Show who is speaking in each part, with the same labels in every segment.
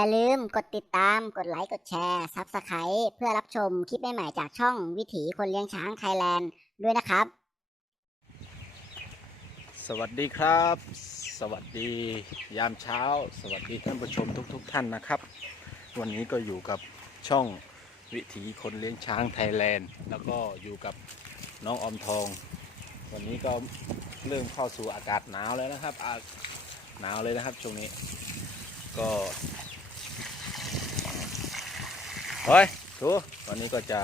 Speaker 1: อย่าลืมกดติดตาม กดไลค์ กดแชร์ซับสไครต์เพื่อรับชมคลิปใหม่ๆจากช่องวิถีคนเลี้ยงช้างไทยแลนด์ด้วยนะครับ
Speaker 2: สวัสดีครับ สวัสดียามเช้า สวัสดีท่านผู้ชมทุกๆทท่านนะครับ วันนี้ก็อยู่กับช่องวิถีคนเลี้ยงช้างไทยแลนด์แล้วก็อยู่กับน้องอมทอง วันนี้ก็เริ่มเข้าสู่อากาศหนาวแล้วนะครับหนาวเลยนะครับช่วงนี้ก็ เฮ้ยทูวันนี้ก็จะ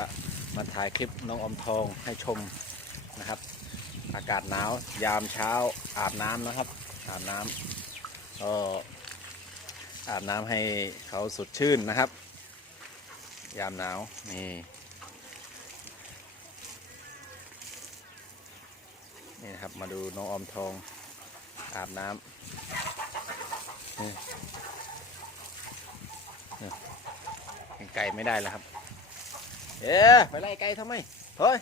Speaker 2: มาถ่ายคลิปน้องอมทองให้ชมนะครับ อากาศหนาวยามเช้าอาบน้ำนะครับ อาบน้ำก็อาบน้ำให้เขาสดชื่นนะครับ ยามหนาวนี่นี่นะครับมาดูน้องออมทองอาบน้ำนี่นี่ยัง ไก่ไม่ได้แล้วครับ เอ๊ะไปไล่ไก่ทำไมเฮ้ย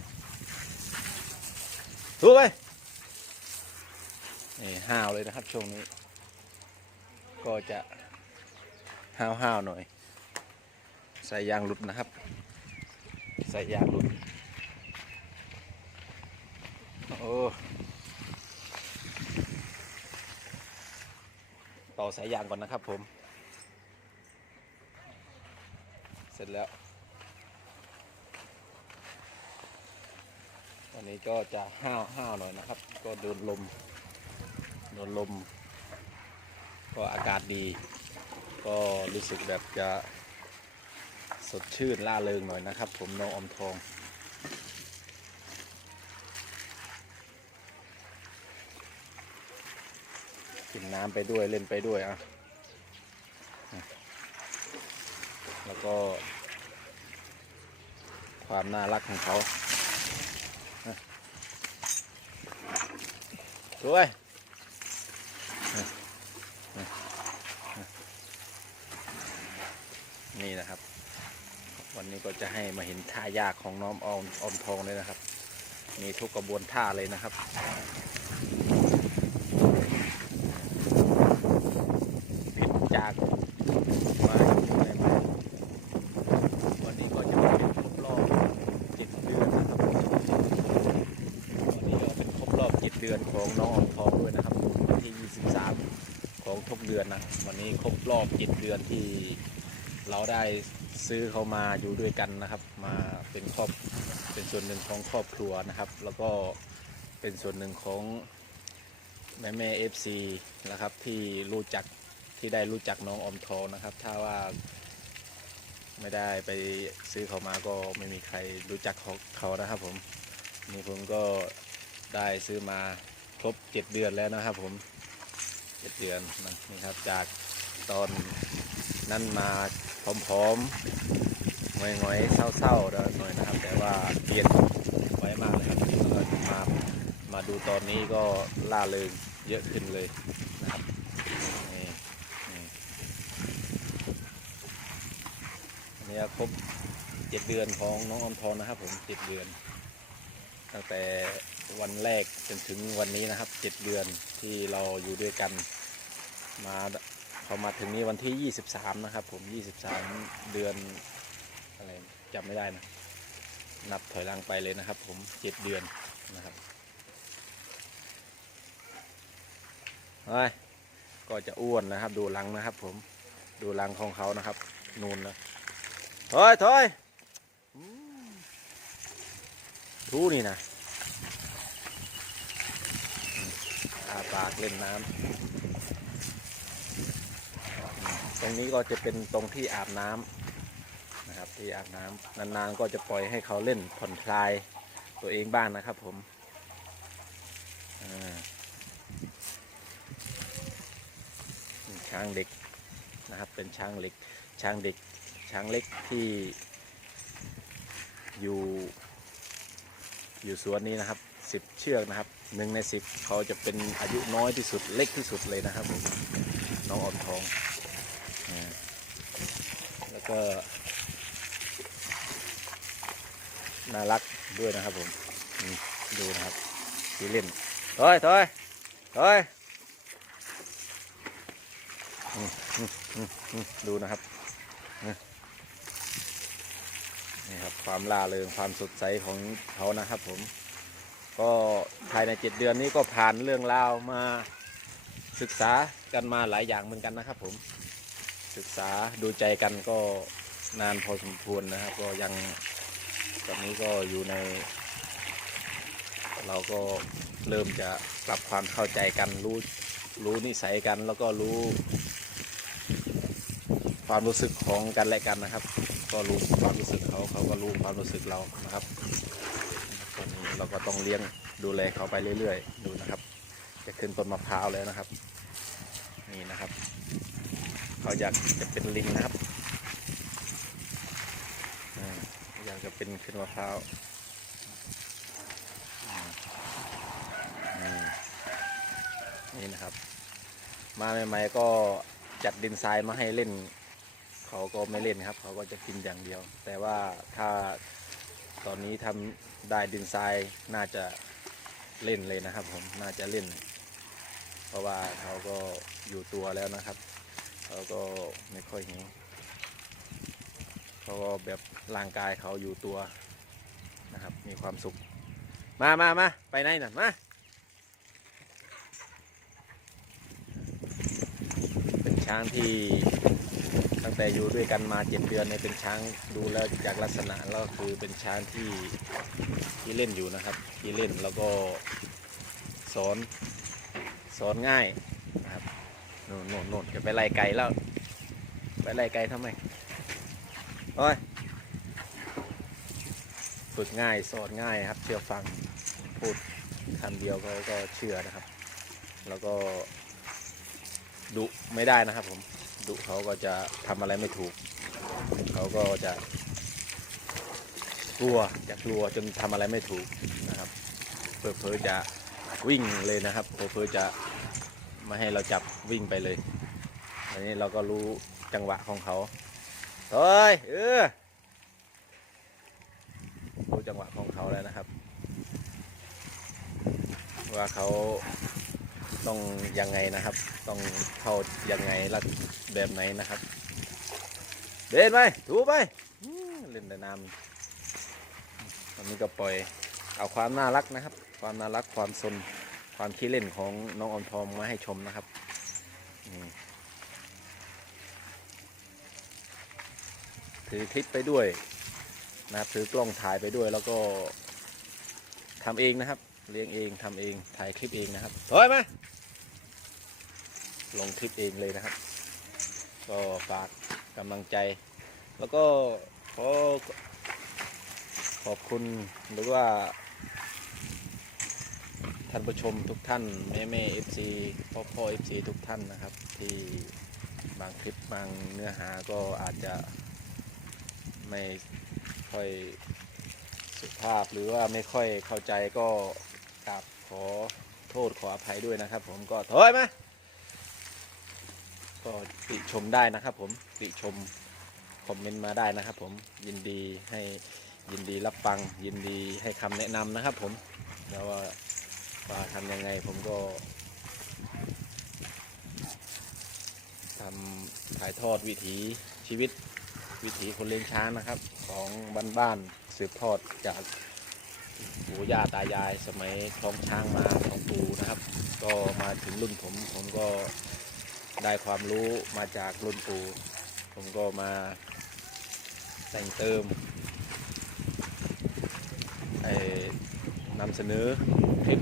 Speaker 2: ถูกไปนี่ห้าวเลยนะครับช่วงนี้ ก็จะห้าวห้าวหน่อย ใส่ยางหลุดนะครับ ใส่ยางหลุด โอ้ต่อสายยางก่อนนะครับผม เสร็จแล้ววันนี้ก็จะห้าวห้าวหน่อยนะครับ ก็โดนลมโดนลม ก็อากาศดี ก็รู้สึกแบบจะสดชื่นล่าเริงหน่อยนะครับ ผมน้องอมทองกินน้ำไปด้วยเล่นไปด้วยอะ แล้วก็ ความน่ารักของเขาด้วยนี่นะครับ วันนี้ก็จะให้มาเห็นท่ายากของน้องออมออมทองเลยนะครับ มีทุกกระบวนท่าเลยนะครับผิดจากมาอยู่ในบ้านวันนี้ก็จะมาเป็นครบรอบเจ็ดเดือนนะครับ วันนี้ก็เป็นครบร อบ7เดือนของน้องออมทองด้วยนะครับวันที่ 23 ของทุกเดือนนะ วันนี้ครบรอบ7เดือนที่เราได้ซื้อเขามาอยู่ด้วยกันนะครับ มาเป็นครอบเป็นส่วนหนึ่งของครอบครัวนะครับ แล้วก็เป็นส่วนหนึ่งของแม่แม่เอฟซีนะครับที่รู้จักที่ได้รู้จักน้องออมทองนะครับ ถ้าว่าไม่ได้ไปซื้อเขามาก็ไม่มีใครรู้จักเขาเขานะครับผมนี่ผมก็ ได้ซื้อมาครบเจ็ดเดือนแล้วนะครับผมเจ็ดเดือนนะนี่ครับจากตอนนั้นมาผอมๆหงอยๆเศร้าๆหน่อยนะครับ แต่ว่าเปลี่ยนไว้มากเลยครับแล้วก็มามาดูตอนนี้ก็ล่าเริงเยอะขึ้นเลยนะครับนี่นี่อันนี้ครบเจ็ดเดือนของน้องอมทองนะครับผมเจ็ดเดือน ตั้งแต่วันแรกจนถึงวันนี้นะครับเจ็ดเดือนที่เราอยู่ด้วยกันมาพอมาถึงนี้วันที่ 23 นะครับ ผม 23 เดือนอะไรจำไม่ได้นะ นับถอยหลังไปเลยนะครับ ผมเจ็ดเดือนนะครับเฮ้ยก็จะอ้วนนะครับ ดูหลังนะครับ ผมดูหลังของเขานะครับ นูนนะถอยถอยอืม ทูนี่นะอาปากเล่นน้ำตรงนี้ก็จะเป็นตรงที่อาบน้ำนะครับ ที่อาบน้ำนานๆก็จะปล่อยให้เขาเล่นผ่อนคลายตัวเองบ้างนะครับผมช้างเด็กนะครับเป็นช้างเล็กช้างเด็กช้างเล็กที่อยู่ อยู่สวนนี้นะครับสิบเชือกนะครับหนึ่งในสิบเขาจะเป็นอายุน้อยที่สุดเล็กที่สุดเลยนะครับผมน้องออมทองแล้วก็น่ารักด้วยนะครับผมดูนะครับที่เล่นถอยถอยถอยดูนะครับ นี่ครับความล่าเริงความสดใสของเขานะครับ ผม ก็ภายในเจ็ดเดือนนี้ก็ผ่านเรื่องราวมาศึกษากันมาหลายอย่างเหมือนกันนะครับ ผม ศึกษาดูใจกันก็นานพอสมควรนะครับ ก็ยังตอนนี้ก็อยู่ใน เราก็เริ่มจะปรับความเข้าใจกันรู้รู้นิสัยกันแล้วก็รู้ ความรู้สึกของกันและกันนะครับ ก็รู้ความรู้สึกเขาเขาก็รู้ความรู้สึกเรานะครับตอนนี้เราก็ต้องเลี้ยงดูแลเขาไปเรื่อยๆ ดูนะครับ จะขึ้นต้นมะพร้าวแล้วนะครับ นี่นะครับ เขาอยากจะเป็นลิงนะครับอ่าอยากจะเป็นขึ้นมะพร้าวอ่าอืมนี่นะครับ มาใหม่ๆก็จัดดินทรายมาให้เล่น เขาก็ไม่เล่นครับ เขาก็จะกินอย่างเดียว แต่ว่าถ้าตอนนี้ทำได้ดินทรายน่าจะเล่นเลยนะครับ ผมน่าจะเล่น เพราะว่าเขาก็อยู่ตัวแล้วนะครับเขาก็ไม่ค่อยหิวเขาก็แบบร่างกายเขาอยู่ตัวนะครับ มีความสุข มามามาไปไหนน่ะมาเป็นช้างที่ ตั้งแต่อยู่ด้วยกันมาเจ็ดเดือนเนี่ยเป็นช้างดูแล้วจากลักษณะแล้วคือเป็นช้างที่ที่เล่นอยู่นะครับที่เล่นแล้วก็สอนสอนง่ายนะครับโน่นโน่นโน่นจะไปไล่ไก่แล้ว ไปไล่ไก่ทำไมโอ้ยฝึกง่ายสอนง่ายครับ เชื่อฟังพูดคำเดียวเขาก็เชื่อนะครับ แล้วก็ดุไม่ได้นะครับผม ดุเขาก็จะทำอะไรไม่ถูก เขาก็จะกลัวจะกลัวจนทำอะไรไม่ถูกนะครับเพื่อเพอจะวิ่งเลยนะครับเพื่อเพอจะไม่ให้เราจับวิ่งไปเลยอันนี้เราก็รู้จังหวะของเขาเฮ้ยเออรู้จังหวะของเขาแล้วนะครับ ว่าเขา ต้องยังไงนะครับ ต้องเข้ายังไงรัดแบบไหนนะครับ เดินไปถูไปเล่นแต่น้ำตอนนี้ก็ปล่อยเอาความน่ารักนะครับ ความน่ารักความสนความขี้เล่นของน้องออมทองมาให้ชมนะครับถือคลิปไปด้วยนะครับถือกล้องถ่ายไปด้วยแล้วก็ทำเองนะครับ เลี้ยงเองทำเองถ่ายคลิปเองนะครับถอยมา ลงคลิปเองเลยนะครับ ก็ฝากกำลังใจ แล้วก็ขอขอบคุณหรือว่าท่านผู้ชมทุกท่านแม่แม่เอฟซีพ่อพ่อเอฟซีทุกท่านนะครับ ที่บางคลิปบางเนื้อหาก็อาจจะไม่ค่อยสุภาพหรือว่าไม่ค่อยเข้าใจก็กราบขอโทษขออภัยด้วยนะครับ ผมก็ถอยมาก็ ติชมได้นะครับผมติชมคอมเมนต์มาได้นะครับผมยินดีให้ยินดีรับฟัง ยินดีให้คำแนะนำนะครับผมแล้วว่าว่าทำยังไงผมก็ทำถ่ายทอดวิถีชีวิตวิถีคนเลี้ยงช้างนะครับ ของบ้านๆสืบทอดจากปู่ย่าตายายสมัยคลองช้างมาของปู่นะครับ ก็มาถึงรุ่นผมผมก็ ได้ความรู้มาจากรุ่นปู่ผมก็มาแต่งเติมนำเสนอคลิป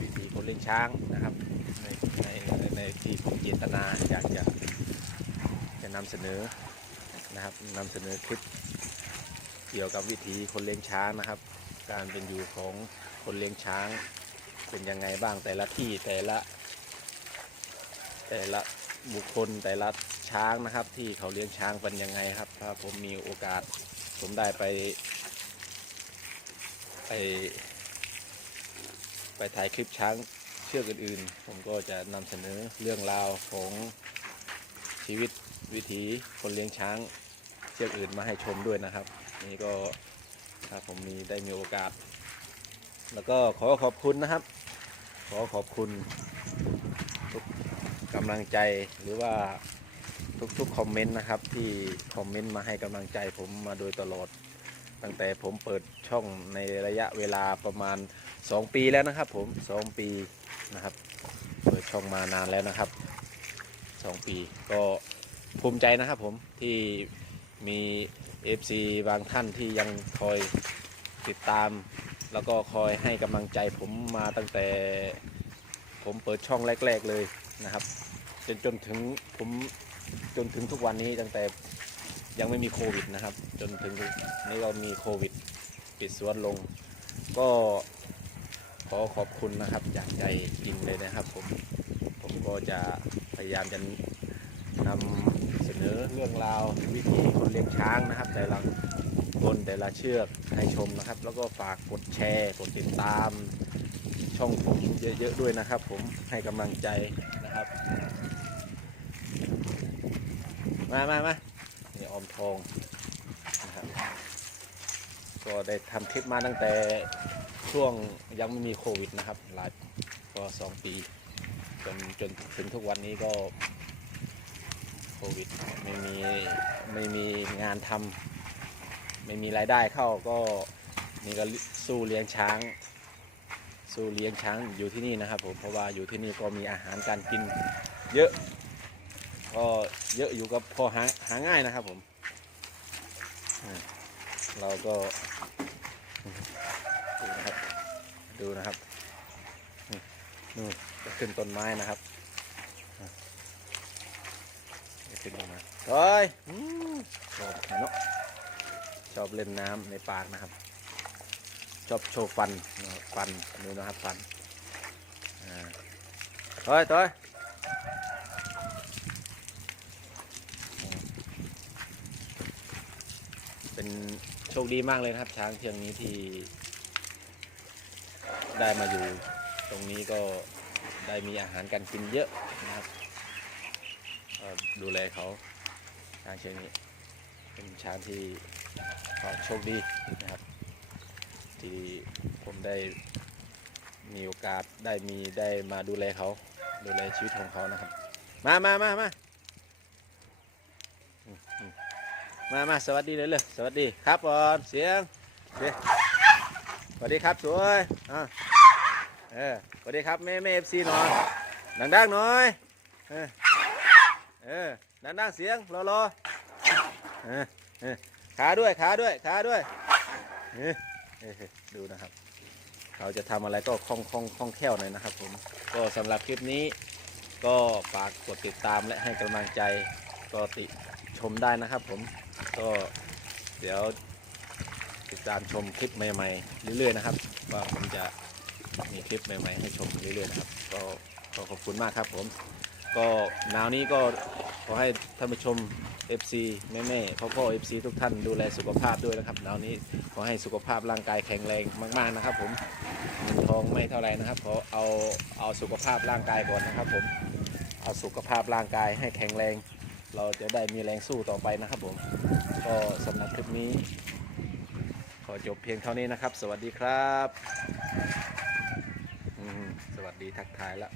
Speaker 2: วิธีคนเลี้ยงช้างนะครับในในในในที่ผมเจตนาอยากจะจะนำเสนอนะครับนำเสนอคลิปเกี่ยวกับวิธีคนเลี้ยงช้างนะครับ การเป็นอยู่ของคนเลี้ยงช้างเป็นยังไงบ้างแต่ละที่แต่ละ แต่ละบุคคลแต่ละช้างนะครับ ที่เขาเลี้ยงช้างเป็นยังไงครับ ถ้าผมมีโอกาส ผมได้ไป ไป ไปถ่ายคลิปช้างเชือกอื่นๆ ผมก็จะนำเสนอเรื่องราวของชีวิตวิถีคนเลี้ยงช้างเชือกอื่นมาให้ชมด้วยนะครับ นี่ก็ถ้าผมมีได้มีโอกาส แล้วก็ขอขอบคุณนะครับ ขอขอบคุณก กำลังใจหรือว่าทุกๆคอมเมนต์นะครับ ที่คอมเมนต์มาให้กำลังใจผมมาโดยตลอด ตั้งแต่ผมเปิดช่องในระยะเวลาประมาณ 2 ปีแล้วนะครับ ผม 2 ปีนะครับ เปิดช่องมานานแล้วนะครับ 2 ปีก็ภูมิใจนะครับผมที่มี FC บางท่านที่ยังคอยติดตาม แล้วก็คอยให้กำลังใจผมมาตั้งแต่ผมเปิดช่องแรก ๆเลยนะครับ จนจนถึงผมจนถึงทุกวันนี้ตั้งแต่ยังไม่มีโควิดนะครับ จนถึงนี่ก็มีโควิด ปิดสวนลง ก็ขอขอบคุณนะครับจากใจจริงเลยนะครับผมผมก็จะพยายามจะนำเสนอเรื่องราววิธีคนเลี้ยงช้างนะครับ แต่ละคนแต่ละเชือกให้ชมนะครับ แล้วก็ฝากกดแชร์กดติดตามช่องผมเยอะๆด้วยนะครับ ผมให้กำลังใจนะครับ มามามานี่ออมทองนะครับก็ได้ทำคลิปมาตั้งแต่ช่วงยังไม่มีโควิดนะครับ หลายก็สองปี จนจนถึงทุกวันนี้ก็โควิดไม่มีไม่มีงานทำไม่มีรายได้เข้าก็นี่ก็สู้เลี้ยงช้าง สู้เลี้ยงช้างอยู่ที่นี่นะครับผมเพราะว่าอยู่ที่นี่ก็มีอาหารการกินเยอะ ก็เยอะอยู่กับพอหาหาง่ายนะครับผมเราก็ดูนะครับดูนะครับนู่นจะขึ้นต้นไม้นะครับจะขึ้นต้นไม้เฮ้ยชอบเนาะชอบเล่นน้ำในปากนะครับ ชอบโชว์ฟันฟันดูนะครับฟันอ่าเฮ้ยตัว เป็นโชคดีมากเลยนะครับ ช้างเชือกนี้ที่ ได้มาอยู่ ตรงนี้ก็ได้มีอาหารการกินเยอะนะครับดูแลเขาช้างเชือกนี้ เป็นช้างที่โชคดีนะครับ ที่ผมได้มีโอกาสได้มีได้มาดูแลเขา ดูแลชีวิตของเขานะครับ มามามามาอืมอืม มามาสวัสดีเลยเลยสวัสดีครับบอลเสียงเสียงสวัสดีครับสวยอะเออสวัสดีครับแม่แม่เอฟซีหน่อยดังๆหน่อยเออเออดังๆเสียงรอรอเออเออขาด้วยขาด้วยขาด้วยเออเอ้ยดูนะครับ เขาจะทำอะไรก็คล่องคล่องคล่องแคล่วหน่อยนะครับผมก็สำหรับคลิปนี้ก็ฝากกดติดตามและให้กำลังใจก็ติชมได้นะครับผม ก็เดี๋ยวติดตามชมคลิปใหม่ๆ เรื่อยๆนะครับ ว่าผมจะมีคลิปใหม่ๆ ให้ชมเรื่อยๆนะครับ ก็ก็ขอบคุณมากครับผม ก็หนาวนี้ก็ขอให้ท่านผู้ชม FC แม่ๆพ่อพ่อ FC ทุกท่านดูแลสุขภาพด้วยนะครับหนาวนี้ขอให้สุขภาพร่างกายแข็งแรงมากๆนะครับ ผมเงินทองไม่เท่าไหรนะครับขอเอาเอาสุขภาพร่างกายก่อนนะครับ ผมเอาสุขภาพร่างกายให้แข็งแรง เราจะได้มีแรงสู้ต่อไปนะครับผม ก็สำหรับคลิปนี้ ขอจบเพียงเท่านี้นะครับ สวัสดีครับ สวัสดีทักทายละ